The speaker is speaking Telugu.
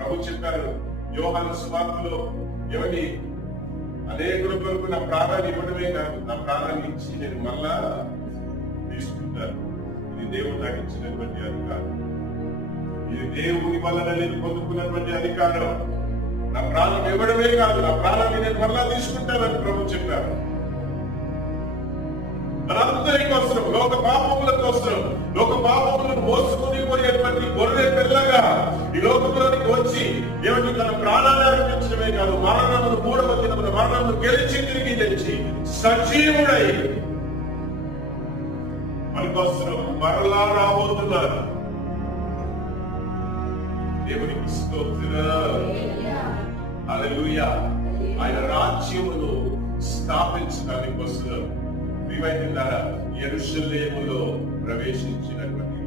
ప్రభు చెప్పారు యోహాను సువార్తలో, ఏమని, అనేకుల కొరకు నా ప్రాణాన్ని ఇవ్వడమే కాదు, నా ప్రాణాన్ని ఇచ్చి నేను మళ్ళా తీసుకుంటాను. ఇది దేవుడు నాకు ఇచ్చినటువంటి అధికారం. ఇది దేవుని వలన నేను పొందుకున్నటువంటి అధికారం. నా ప్రాణం ఇవ్వడమే కాదు, నా ప్రాణాన్ని నేను మళ్ళా తీసుకుంటానని ప్రభు చెప్పారు. మనందరి కోసం, లోక పాపముల కోసం, లోక పాపములను మోసుకుని పోయేటువంటి గొర్రె పిల్లగా ఈ లోకంలోనికి వచ్చి ఏమిటి తన ప్రాణాన్ని అర్పించడమే కాదు, మరణమును 3వ దినమున మరణమును గెలిచి తిరిగి తెచ్చి సజీవుడై మన కోసం మరలా రాబోతున్నారు. దేవునికి స్తోత్రం. హల్లెలూయా. ఆయన రాజ్యమును స్థాపించడానికి వస్తున్నారు. ప్రియమైనలారా, యెరూషలేములో ప్రవేశించినటువంటి